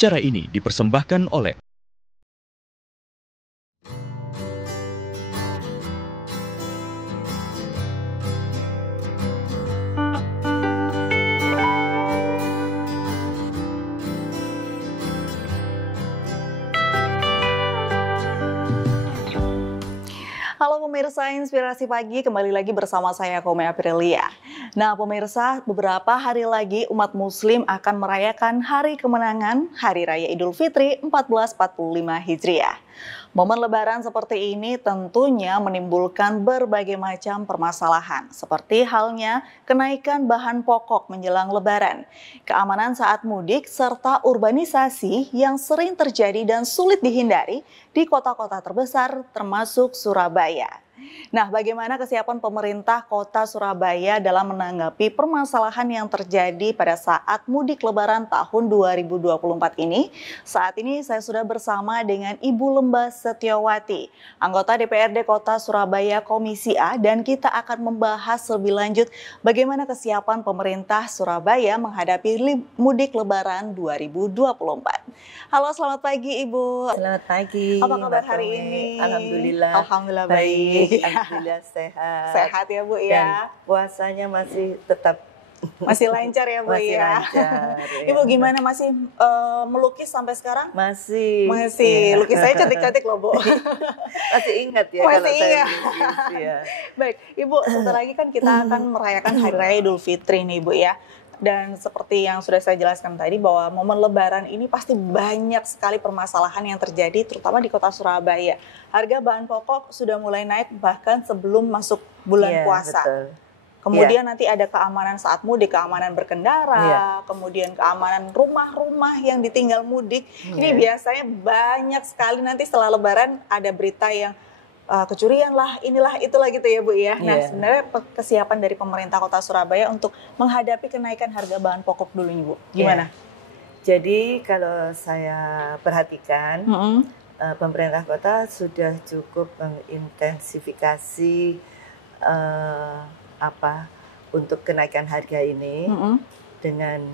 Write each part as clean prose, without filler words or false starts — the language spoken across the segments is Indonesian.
Acara ini dipersembahkan oleh Halo pemirsa Inspirasi Pagi, kembali lagi bersama saya Kome Aprilia. Nah pemirsa, beberapa hari lagi umat muslim akan merayakan Hari Kemenangan Hari Raya Idul Fitri 1445 Hijriah. Momen lebaran seperti ini tentunya menimbulkan berbagai macam permasalahan, seperti halnya kenaikan bahan pokok menjelang lebaran, keamanan saat mudik, serta urbanisasi yang sering terjadi dan sulit dihindari di kota-kota terbesar termasuk Surabaya. Nah, bagaimana kesiapan pemerintah kota Surabaya dalam menanggapi permasalahan yang terjadi pada saat mudik lebaran tahun 2024 ini? Saat ini saya sudah bersama dengan Ibu Lembah Setiawati, anggota DPRD Kota Surabaya Komisi A, dan kita akan membahas lebih lanjut bagaimana kesiapan pemerintah Surabaya menghadapi mudik lebaran 2024. Halo, selamat pagi Ibu. Selamat pagi. Apa kabar hari ini? Alhamdulillah. Alhamdulillah baik. Alhamdulillah sehat. Sehat ya Bu ya. Dan puasanya masih tetap masih lancar ya Bu masih ya. lancar. Ibu gimana masih melukis sampai sekarang? Masih. Masih. Lukis saya cantik-cantik loh Bu. Masih ingat ya masih kalau ingat. saya melukis ya. Baik, Ibu, sebentar lagi kan kita akan merayakan Hari Raya Idul Fitri nih Bu ya. Dan seperti yang sudah saya jelaskan tadi bahwa momen lebaran ini pasti banyak sekali permasalahan yang terjadi terutama di kota Surabaya. Harga bahan pokok sudah mulai naik bahkan sebelum masuk bulan puasa. Betul. Kemudian nanti ada keamanan saat mudik, keamanan berkendara, kemudian keamanan rumah-rumah yang ditinggal mudik. Ini biasanya banyak sekali nanti setelah lebaran ada berita yang kecurian lah, inilah itulah gitu ya Bu ya. Nah sebenarnya kesiapan dari pemerintah kota Surabaya untuk menghadapi kenaikan harga bahan pokok dulu nih Bu, gimana? Jadi kalau saya perhatikan, pemerintah kota sudah cukup mengintensifikasi untuk kenaikan harga ini dengan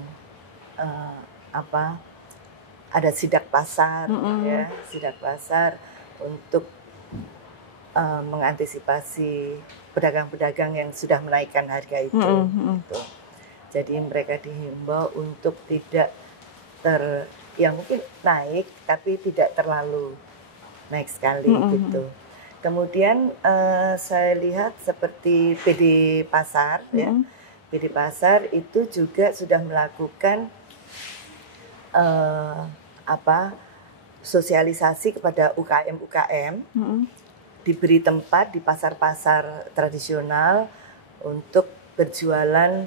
ada sidak pasar, ya, sidak pasar untuk mengantisipasi pedagang-pedagang yang sudah menaikkan harga itu. Gitu. Jadi mereka dihimbau untuk tidak yang mungkin naik tapi tidak terlalu naik sekali gitu. Kemudian saya lihat seperti PD Pasar, ya, PD Pasar itu juga sudah melakukan sosialisasi kepada UKM-UKM. Diberi tempat di pasar-pasar tradisional untuk berjualan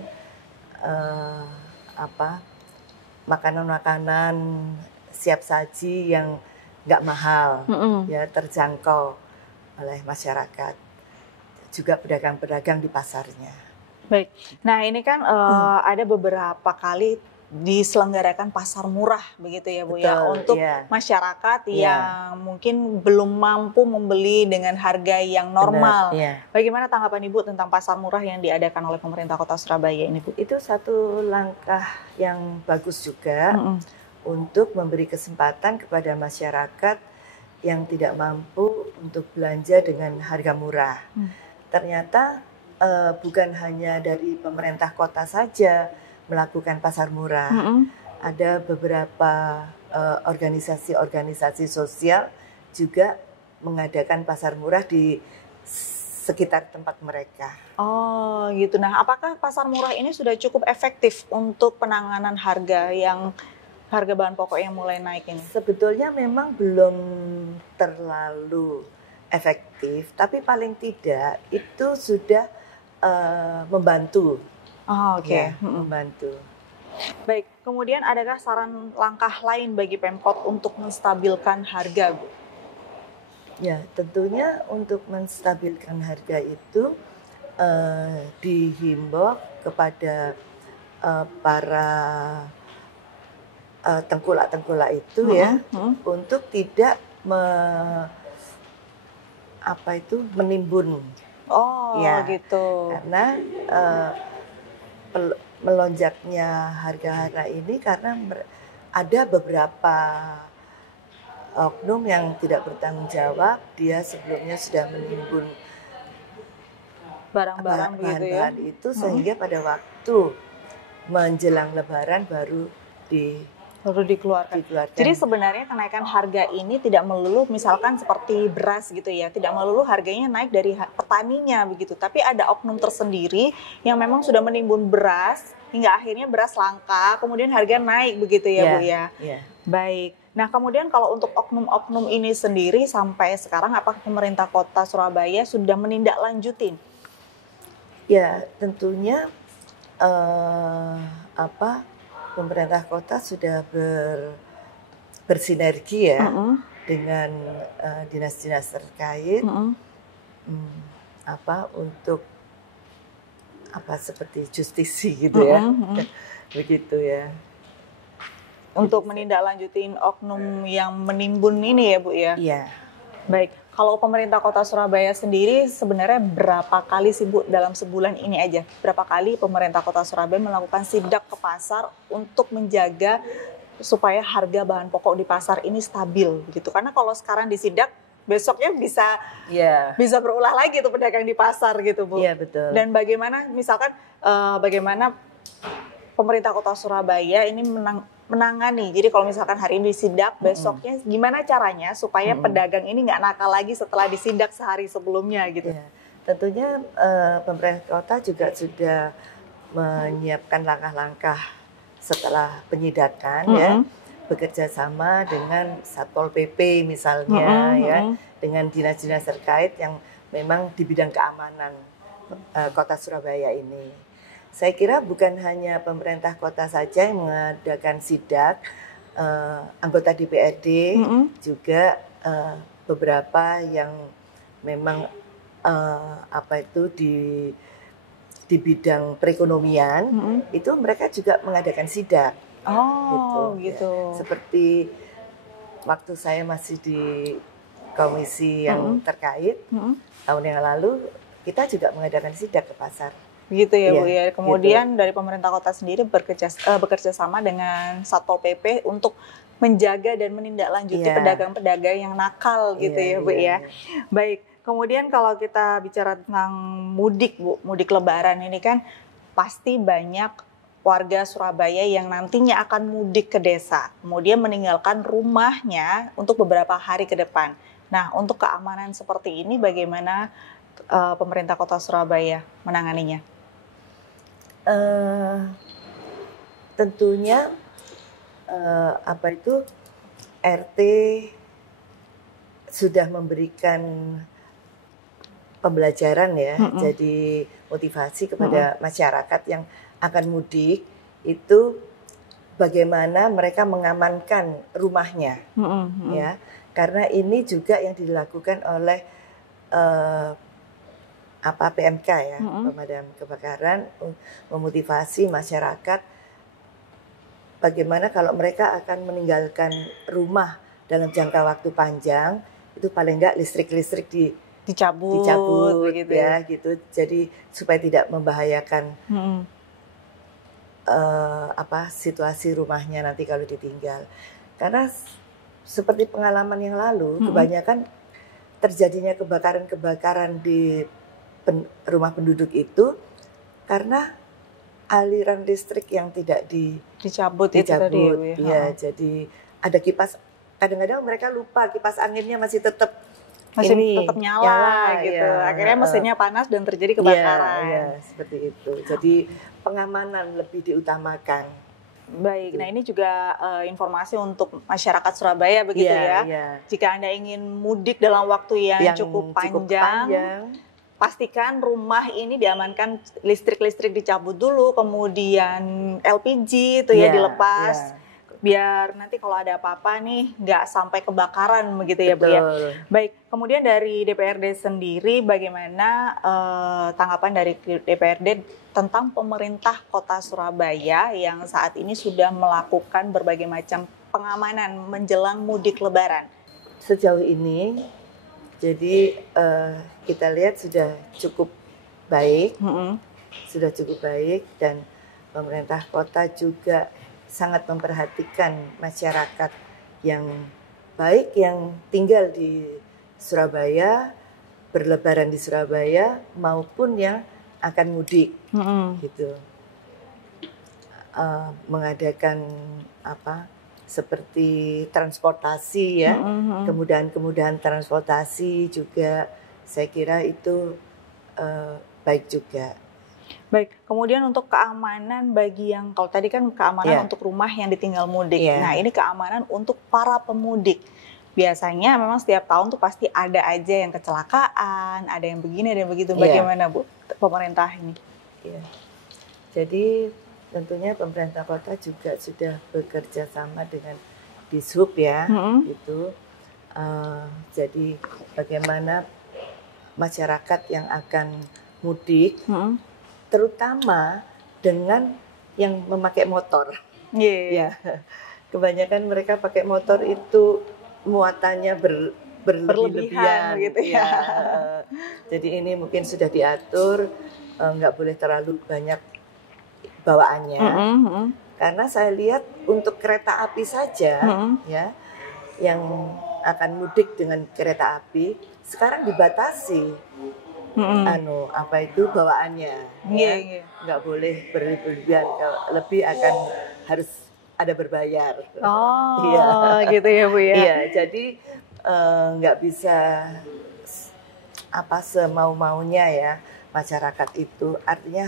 makanan-makanan siap saji yang nggak mahal, ya, terjangkau oleh masyarakat, juga pedagang-pedagang di pasarnya. Baik, nah ini kan ada beberapa kali diselenggarakan pasar murah begitu ya Bu. Betul, ya, untuk masyarakat yang mungkin belum mampu membeli dengan harga yang normal. Bagaimana tanggapan Ibu tentang pasar murah yang diadakan oleh pemerintah kota Surabaya ini Bu? Itu satu langkah yang bagus juga untuk memberi kesempatan kepada masyarakat yang tidak mampu untuk belanja dengan harga murah. Ternyata bukan hanya dari pemerintah kota saja melakukan pasar murah. Ada beberapa organisasi-organisasi sosial juga mengadakan pasar murah di sekitar tempat mereka. Oh gitu. Nah, apakah pasar murah ini sudah cukup efektif untuk penanganan harga bahan pokok yang mulai naik ini? Sebetulnya memang belum terlalu efektif, tapi paling tidak itu sudah membantu. Membantu. Baik, kemudian adakah saran langkah lain bagi Pemkot untuk menstabilkan harga, Bu? Ya, tentunya untuk menstabilkan harga itu dihimbau kepada para tengkulak-tengkulak itu untuk tidak menimbun. Gitu. Karena melonjaknya harga-harga ini karena ada beberapa oknum yang tidak bertanggung jawab, dia sebelumnya sudah menimbun barang-barang begitu ya. bahan-bahan itu sehingga pada waktu menjelang Lebaran baru dikeluarkan. Jadi sebenarnya kenaikan harga ini tidak melulu misalkan seperti beras gitu ya, tidak melulu harganya naik dari petaninya begitu, tapi ada oknum tersendiri yang memang sudah menimbun beras hingga akhirnya beras langka, kemudian harga naik begitu ya, Bu ya. Baik. Nah, kemudian kalau untuk oknum-oknum ini sendiri sampai sekarang apakah pemerintah Kota Surabaya sudah menindaklanjutin? Ya, tentunya pemerintah kota sudah bersinergi ya dengan dinas-dinas terkait untuk seperti justisi gitu ya, begitu ya. Untuk menindaklanjutin oknum yang menimbun ini ya, Bu ya. Iya. Baik. Kalau pemerintah Kota Surabaya sendiri sebenarnya berapa kali sih, Bu, dalam sebulan ini aja? Berapa kali pemerintah Kota Surabaya melakukan sidak ke pasar untuk menjaga supaya harga bahan pokok di pasar ini stabil gitu? Karena kalau sekarang disidak, besoknya bisa berulah lagi tuh pedagang di pasar gitu, Bu. Iya, betul. Dan bagaimana misalkan bagaimana pemerintah Kota Surabaya ini menangani. Jadi kalau misalkan hari ini disidak, besoknya gimana caranya supaya pedagang ini nggak nakal lagi setelah disidak sehari sebelumnya gitu? Ya, tentunya pemerintah kota juga sudah menyiapkan langkah-langkah setelah penyidakan ya, bekerja sama dengan Satpol PP misalnya dengan dinas-dinas terkait yang memang di bidang keamanan Kota Surabaya ini. Saya kira bukan hanya pemerintah kota saja yang mengadakan sidak, anggota DPRD juga beberapa yang memang di bidang perekonomian itu mereka juga mengadakan sidak. Gitu. Ya. Seperti waktu saya masih di komisi yang terkait tahun yang lalu kita juga mengadakan sidak ke pasar. Begitu ya, Bu ya. Kemudian dari pemerintah kota sendiri bekerja sama dengan Satpol PP untuk menjaga dan menindaklanjuti pedagang-pedagang yang nakal gitu ya, Bu ya. Baik. Kemudian kalau kita bicara tentang mudik, Bu, mudik Lebaran ini kan pasti banyak warga Surabaya yang nantinya akan mudik ke desa, kemudian meninggalkan rumahnya untuk beberapa hari ke depan. Nah, untuk keamanan seperti ini bagaimana pemerintah Kota Surabaya menanganinya? Tentunya RT sudah memberikan pembelajaran ya, jadi motivasi kepada masyarakat yang akan mudik itu bagaimana mereka mengamankan rumahnya, ya, karena ini juga yang dilakukan oleh PMK ya, pemadam kebakaran, memotivasi masyarakat bagaimana kalau mereka akan meninggalkan rumah dalam jangka waktu panjang, itu paling enggak listrik dicabut gitu ya, gitu. Jadi supaya tidak membahayakan situasi rumahnya nanti kalau ditinggal. Karena seperti pengalaman yang lalu, kebanyakan terjadinya kebakaran di rumah penduduk itu karena aliran listrik yang tidak dicabut itu tadi, ya. Jadi ada kipas, kadang-kadang mereka lupa kipas anginnya masih tetap nyala gitu. Akhirnya mesinnya panas dan terjadi kebakaran. Iya, seperti itu. Jadi pengamanan lebih diutamakan. Baik, nah ini juga informasi untuk masyarakat Surabaya begitu ya. Jika Anda ingin mudik dalam waktu yang cukup panjang, pastikan rumah ini diamankan, listrik dicabut dulu, kemudian LPG itu dilepas. Biar nanti kalau ada apa-apa nih nggak sampai kebakaran begitu ya, Bu ya. Baik, kemudian dari DPRD sendiri bagaimana tanggapan dari DPRD tentang pemerintah Kota Surabaya yang saat ini sudah melakukan berbagai macam pengamanan menjelang mudik Lebaran? Sejauh ini, jadi kita lihat sudah cukup baik, dan pemerintah kota juga sangat memperhatikan masyarakat yang baik yang tinggal di Surabaya, berlebaran di Surabaya maupun yang akan mudik, gitu. Mengadakan seperti transportasi ya, kemudahan transportasi juga saya kira itu baik juga. Baik, kemudian untuk keamanan bagi yang, kalau tadi kan keamanan untuk rumah yang ditinggal mudik, nah ini keamanan untuk para pemudik. Biasanya memang setiap tahun tuh pasti ada aja yang kecelakaan, ada yang begini, ada yang begitu. Bagaimana Bu, pemerintah ini? Jadi tentunya pemerintah kota juga sudah bekerja sama dengan Dishub ya, gitu. Jadi bagaimana masyarakat yang akan mudik, terutama dengan yang memakai motor. Ya, kebanyakan mereka pakai motor itu muatannya berlebihan gitu ya. Jadi ini mungkin sudah diatur, nggak boleh terlalu banyak bawaannya. Karena saya lihat untuk kereta api saja, ya, yang akan mudik dengan kereta api sekarang dibatasi. Bawaannya, nggak boleh berlebihan, kalau lebih akan harus ada berbayar. Gitu ya Bu ya. Iya, jadi nggak bisa semau-maunya ya masyarakat itu. Artinya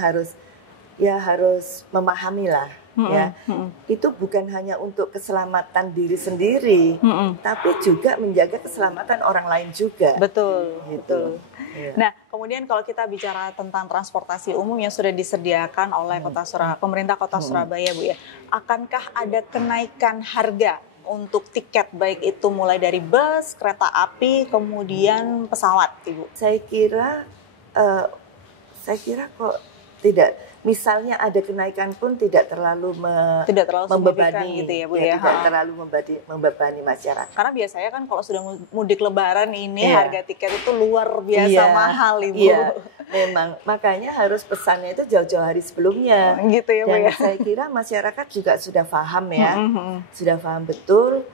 harus memahami lah. Itu bukan hanya untuk keselamatan diri sendiri, tapi juga menjaga keselamatan orang lain juga. Betul, gitu. Nah, kemudian kalau kita bicara tentang transportasi umum yang sudah disediakan oleh pemerintah Kota Surabaya, Bu ya, akankah ada kenaikan harga untuk tiket baik itu mulai dari bus, kereta api, kemudian pesawat, Ibu? Saya kira kok tidak. Misalnya ada kenaikan pun tidak terlalu membebani gitu ya Bu ya. Tidak terlalu membebani masyarakat. Karena biasanya kan kalau sudah mudik lebaran ini harga tiket itu luar biasa mahal Ibu. Iya, memang makanya harus pesannya itu jauh-jauh hari sebelumnya. Gitu ya Bu Dan ya. saya kira masyarakat juga sudah paham ya, sudah paham betul.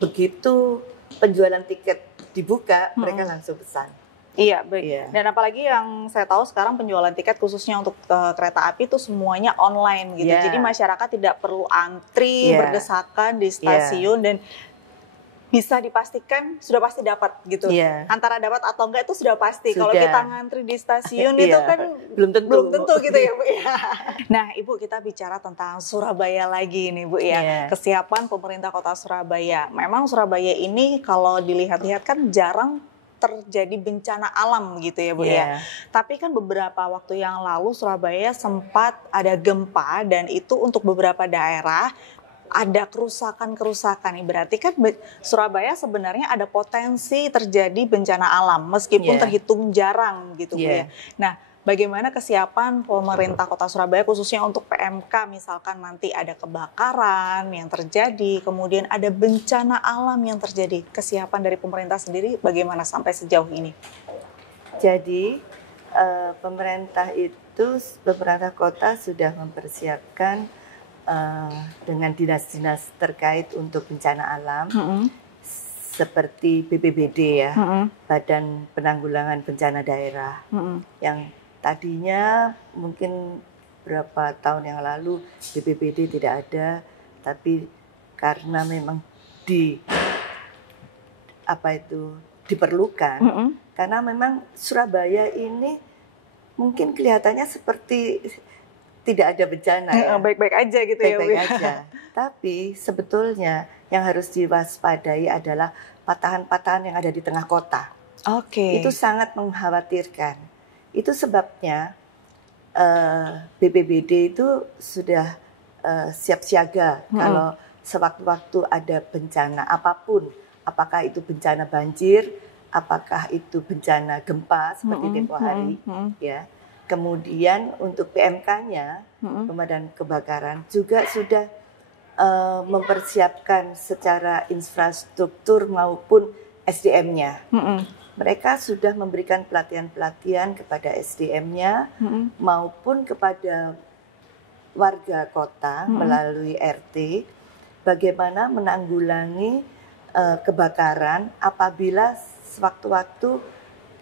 Begitu penjualan tiket dibuka, mereka langsung pesan. Iya, baik. Dan apalagi yang saya tahu sekarang penjualan tiket khususnya untuk kereta api itu semuanya online gitu. Jadi masyarakat tidak perlu antri berdesakan di stasiun dan bisa dipastikan sudah pasti dapat gitu. Antara dapat atau enggak itu sudah pasti. Kalau kita ngantri di stasiun itu kan belum tentu gitu ya Bu ya. Nah Ibu, kita bicara tentang Surabaya lagi nih Bu ya. Kesiapan pemerintah Kota Surabaya. Memang Surabaya ini kalau dilihat-lihat kan jarang terjadi bencana alam gitu ya Bu ya. Tapi kan beberapa waktu yang lalu Surabaya sempat ada gempa dan itu untuk beberapa daerah ada kerusakan-kerusakan. Berarti kan Surabaya sebenarnya ada potensi terjadi bencana alam meskipun terhitung jarang gitu Bu ya. Nah, bagaimana kesiapan pemerintah Kota Surabaya khususnya untuk PMK, misalkan nanti ada kebakaran yang terjadi, kemudian ada bencana alam yang terjadi, kesiapan dari pemerintah sendiri bagaimana sampai sejauh ini? Jadi pemerintah kota sudah mempersiapkan dengan dinas-dinas terkait untuk bencana alam, seperti BPBD ya, Badan Penanggulangan Bencana Daerah, yang tadinya mungkin berapa tahun yang lalu BPBD tidak ada, tapi karena memang diperlukan, karena memang Surabaya ini mungkin kelihatannya seperti tidak ada bencana ya. Baik-baik aja gitu baik-baik aja. Tapi sebetulnya yang harus diwaspadai adalah patahan-patahan yang ada di tengah kota. Itu sangat mengkhawatirkan. Itu sebabnya BPBD itu sudah siap siaga kalau sewaktu-waktu ada bencana apapun, apakah itu bencana banjir, apakah itu bencana gempa seperti tempo hari, ya. Kemudian untuk PMK-nya, pemadam kebakaran juga sudah mempersiapkan secara infrastruktur maupun SDM-nya. Mereka sudah memberikan pelatihan-pelatihan kepada SDM-nya maupun kepada warga kota melalui RT bagaimana menanggulangi kebakaran apabila sewaktu-waktu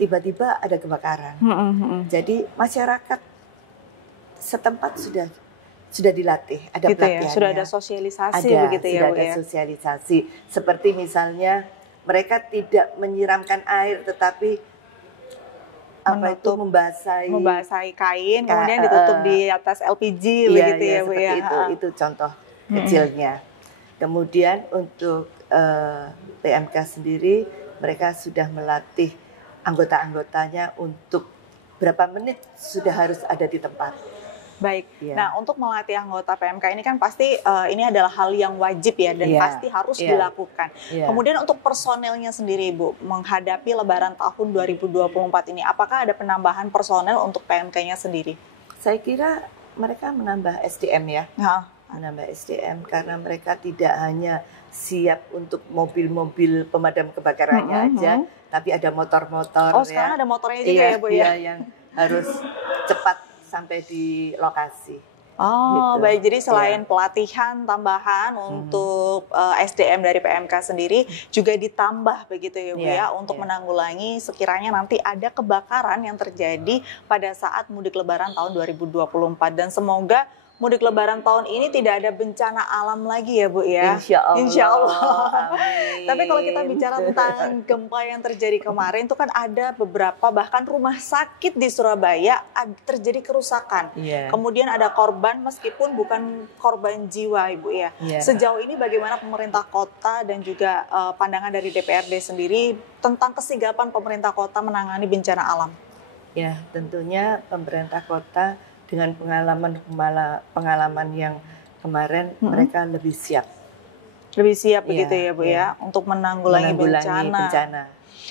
tiba-tiba ada kebakaran. Jadi masyarakat setempat sudah dilatih, ada gitu pelatihannya. Ya, sudah ada sosialisasi begitu ya, sudah Bu, ada ya. sosialisasi. Seperti misalnya mereka tidak menyiramkan air, tetapi membasahi kain, kemudian ditutup di atas LPG begitu ya, Bu, ya. Itu contoh kecilnya. Kemudian untuk PMK sendiri, mereka sudah melatih anggota-anggotanya untuk berapa menit sudah harus ada di tempat. Baik. Nah, untuk melatih anggota PMK ini kan pasti ini adalah hal yang wajib ya dan pasti harus dilakukan. Kemudian untuk personelnya sendiri, Bu, menghadapi Lebaran tahun 2024 ini, apakah ada penambahan personel untuk PMK-nya sendiri? Saya kira mereka menambah SDM ya. Menambah SDM karena mereka tidak hanya siap untuk mobil-mobil pemadam kebakarannya aja, tapi ada motor-motor. Sekarang ada motornya juga ya, Bu, ya? Yang harus cepat sampai di lokasi. Gitu. Baik. Jadi selain pelatihan tambahan untuk SDM dari PMK sendiri juga ditambah begitu ya, Bu, ya, untuk menanggulangi sekiranya nanti ada kebakaran yang terjadi pada saat mudik Lebaran tahun 2024 dan semoga mudik Lebaran tahun ini tidak ada bencana alam lagi ya, Bu, ya. Insya Allah. Tapi kalau kita bicara tentang gempa yang terjadi kemarin itu kan ada beberapa bahkan rumah sakit di Surabaya terjadi kerusakan. Kemudian ada korban meskipun bukan korban jiwa, Ibu, ya. Sejauh ini bagaimana pemerintah kota dan juga pandangan dari DPRD sendiri tentang kesigapan pemerintah kota menangani bencana alam? Ya, tentunya pemerintah kota dengan pengalaman yang kemarin mereka lebih siap begitu ya, Bu, ya, untuk menanggulangi bencana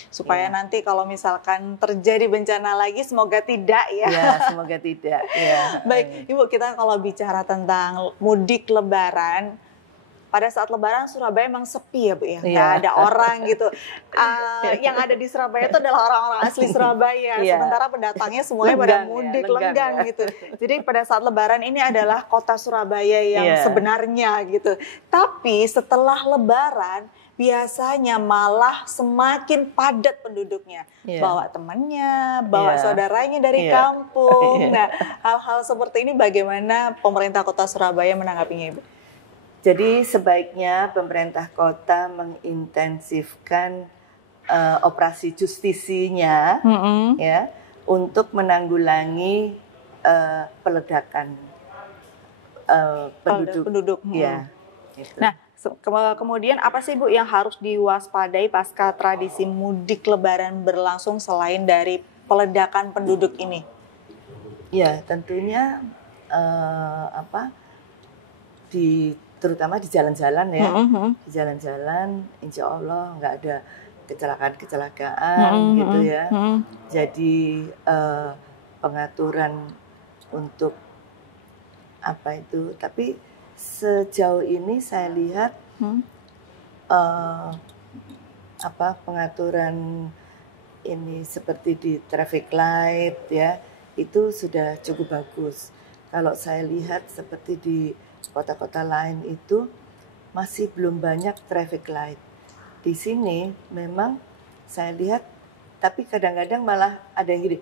supaya nanti kalau misalkan terjadi bencana lagi semoga tidak ya. Semoga tidak. Baik, Ibu, kita kalau bicara tentang mudik Lebaran, pada saat Lebaran Surabaya emang sepi ya, Bu, ya, nggak ada orang gitu. Yang ada di Surabaya itu adalah orang-orang asli Surabaya, sementara pendatangnya semuanya pada mudik, lenggang gitu. Jadi pada saat Lebaran ini adalah kota Surabaya yang sebenarnya gitu. Tapi setelah Lebaran biasanya malah semakin padat penduduknya. Bawa temannya, bawa saudaranya dari kampung. Nah, hal-hal seperti ini bagaimana pemerintah kota Surabaya menanggapinya, Ibu? Jadi sebaiknya pemerintah kota mengintensifkan operasi justisinya ya untuk menanggulangi peledakan penduduk. Gitu. Nah, kemudian apa sih, Bu, yang harus diwaspadai pasca tradisi mudik Lebaran berlangsung selain dari peledakan penduduk ini? Ya, tentunya terutama di jalan-jalan ya, di jalan-jalan insya Allah nggak ada kecelakaan gitu ya. Jadi pengaturan untuk tapi sejauh ini saya lihat pengaturan ini seperti di traffic light ya, itu sudah cukup bagus. Kalau saya lihat seperti di kota-kota lain itu masih belum banyak traffic light. Di sini memang saya lihat, tapi kadang-kadang malah ada yang gini,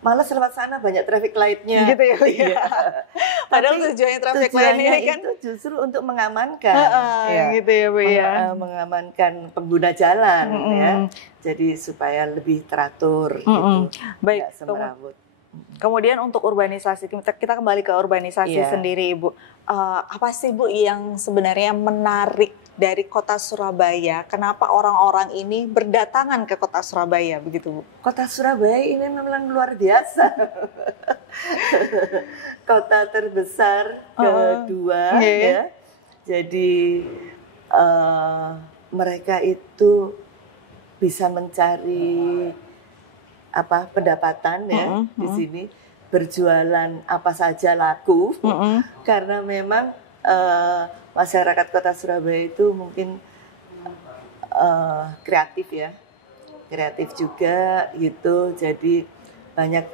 malah lewat sana banyak traffic light-nya. Gitu ya. Padahal tujuannya traffic light ini kan itu justru untuk mengamankan. Gitu ya, Bu, ya. Mengamankan pengguna jalan ya. Jadi supaya lebih teratur gitu. Baik, tidak semrawut. Kemudian untuk urbanisasi, kita kembali ke urbanisasi sendiri, Ibu. Apa sih, Bu, yang sebenarnya menarik dari kota Surabaya? Kenapa orang-orang ini berdatangan ke kota Surabaya, begitu, Bu? Kota Surabaya ini memang luar biasa. Kota terbesar kedua ya. Jadi mereka itu bisa mencari pendapatan ya di sini, berjualan apa saja laku karena memang masyarakat kota Surabaya itu mungkin kreatif ya, kreatif juga gitu, jadi banyak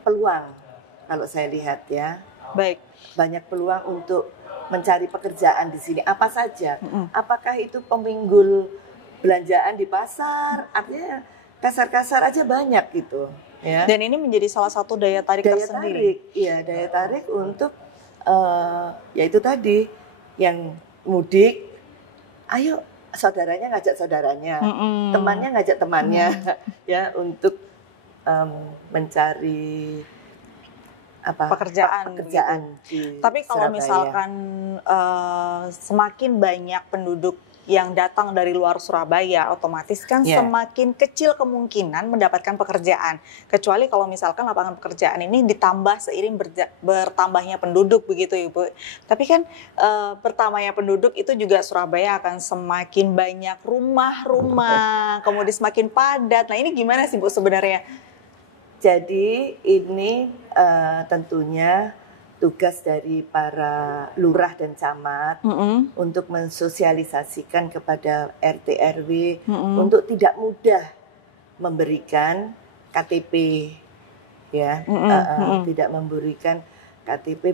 peluang kalau saya lihat ya. Baik. Banyak peluang untuk mencari pekerjaan di sini. Apa saja? Apakah itu peminggul belanjaan di pasar? Artinya kasar-kasar aja banyak gitu. Ya. Dan ini menjadi salah satu daya tarik tersendiri. Iya, daya tarik untuk yaitu tadi yang mudik. Ayo saudaranya ngajak saudaranya, temannya ngajak temannya, ya untuk mencari pekerjaan. Gitu. Tapi kalau Surabaya. misalkan semakin banyak penduduk yang datang dari luar Surabaya, otomatis kan semakin kecil kemungkinan mendapatkan pekerjaan. Kecuali kalau misalkan lapangan pekerjaan ini ditambah seiring bertambahnya penduduk begitu Ibu. Tapi kan bertambahnya penduduk itu juga Surabaya akan semakin banyak rumah-rumah, kemudian semakin padat. Nah ini gimana sih Bu sebenarnya? Jadi ini tentunya tugas dari para lurah dan camat untuk mensosialisasikan kepada RT RW untuk tidak mudah memberikan KTP, ya, tidak memberikan KTP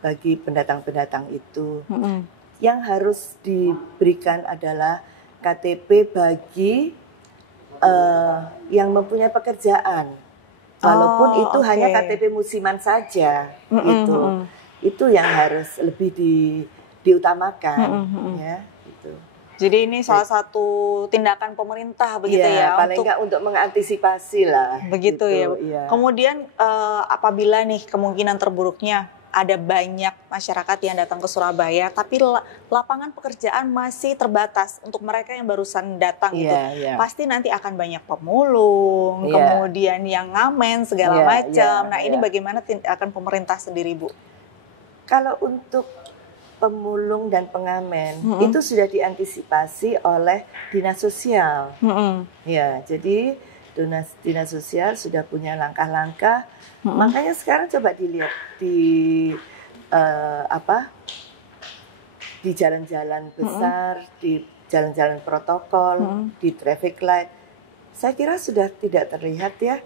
bagi pendatang-pendatang itu. Yang harus diberikan adalah KTP bagi yang mempunyai pekerjaan. Walaupun itu hanya KTP musiman saja, gitu. Itu yang harus lebih diutamakan, ya. Gitu. Jadi ini salah satu tindakan pemerintah begitu ya, paling nggak untuk mengantisipasi lah. Begitu gitu, ya. Kemudian apabila nih kemungkinan terburuknya ada banyak masyarakat yang datang ke Surabaya, tapi lapangan pekerjaan masih terbatas untuk mereka yang barusan datang gitu. Pasti nanti akan banyak pemulung, kemudian yang ngamen segala macam. Nah ini bagaimana tindakan pemerintah sendiri Bu? Kalau untuk pemulung dan pengamen itu sudah diantisipasi oleh dinas sosial. Ya, jadi dinas sosial sudah punya langkah-langkah. Makanya sekarang coba dilihat di di jalan-jalan besar, di jalan-jalan protokol, di traffic light. Saya kira sudah tidak terlihat ya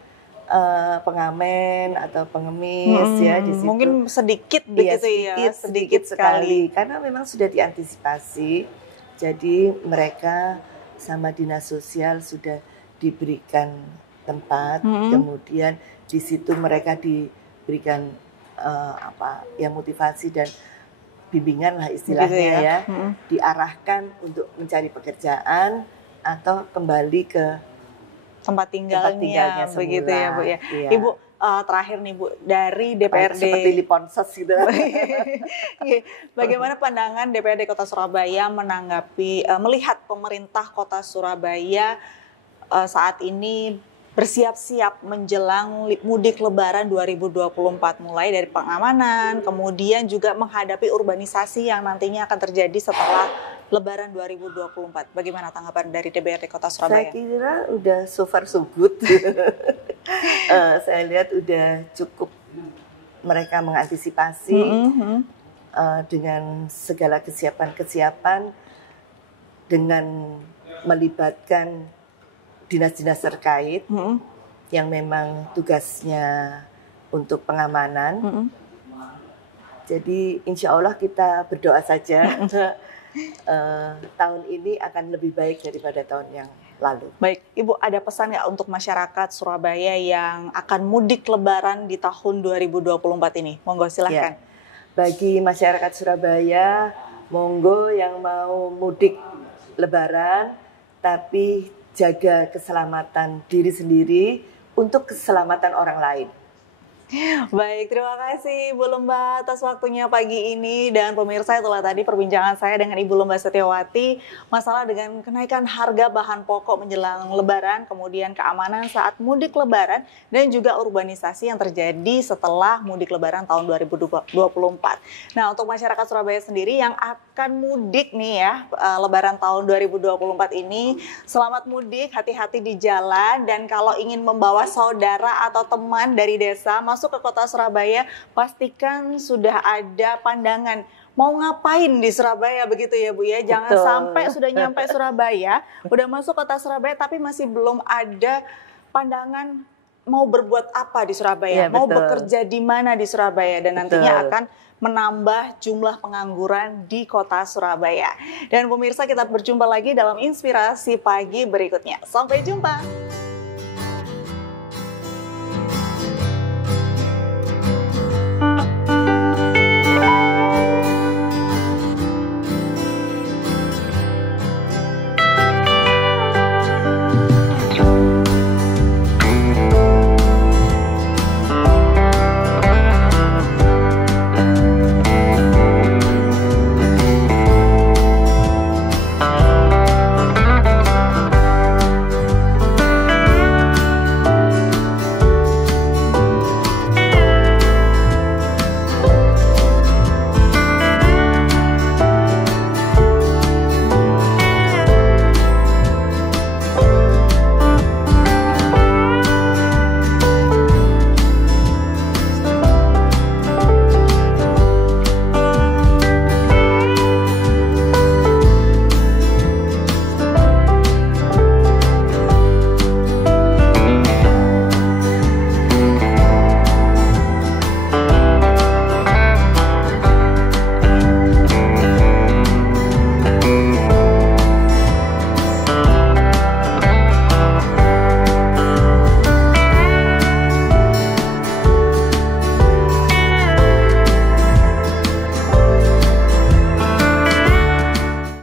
pengamen atau pengemis ya di situ. Mungkin sedikit begitu sedikit sekali karena memang sudah diantisipasi. Jadi mereka sama dinas sosial sudah diberikan tempat, kemudian di situ mereka diberikan motivasi dan bimbingan lah istilahnya ya, diarahkan untuk mencari pekerjaan atau kembali ke tempat tinggalnya semula, begitu ya Bu ya. Iya. Ibu terakhir nih Bu, dari DPRD seperti Liponsos gitu. Bagaimana pandangan DPRD Kota Surabaya menanggapi melihat pemerintah Kota Surabaya saat ini bersiap-siap menjelang mudik Lebaran 2024, mulai dari pengamanan, kemudian juga menghadapi urbanisasi yang nantinya akan terjadi setelah Lebaran 2024. Bagaimana tanggapan dari DPRD Kota Surabaya? Saya kira udah so far so good. Saya lihat udah cukup mereka mengantisipasi dengan segala kesiapan-kesiapan, dengan melibatkan dinas-dinas terkait yang memang tugasnya untuk pengamanan. Jadi insya Allah kita berdoa saja tahun ini akan lebih baik daripada tahun yang lalu. Baik, Ibu ada pesan nggak untuk masyarakat Surabaya yang akan mudik Lebaran di tahun 2024 ini? Monggo silahkan. Bagi masyarakat Surabaya, monggo yang mau mudik Lebaran, tapi jaga keselamatan diri sendiri untuk keselamatan orang lain. Baik, terima kasih Ibu Lemba atas waktunya pagi ini, dan pemirsa itulah tadi perbincangan saya dengan Ibu Lemba Setiawati masalah dengan kenaikan harga bahan pokok menjelang Lebaran, kemudian keamanan saat mudik Lebaran, dan juga urbanisasi yang terjadi setelah mudik Lebaran tahun 2024. Nah, untuk masyarakat Surabaya sendiri yang akan mudik nih ya Lebaran tahun 2024 ini, selamat mudik, hati-hati di jalan, dan kalau ingin membawa saudara atau teman dari desa masuk ke kota Surabaya, pastikan sudah ada pandangan mau ngapain di Surabaya begitu ya Bu ya. Jangan sampai sudah nyampe Surabaya, udah masuk kota Surabaya tapi masih belum ada pandangan mau berbuat apa di Surabaya, Ya, mau betul. bekerja di mana di Surabaya, dan nantinya akan menambah jumlah pengangguran di kota Surabaya. Dan pemirsa, kita berjumpa lagi dalam Inspirasi Pagi berikutnya. Sampai jumpa.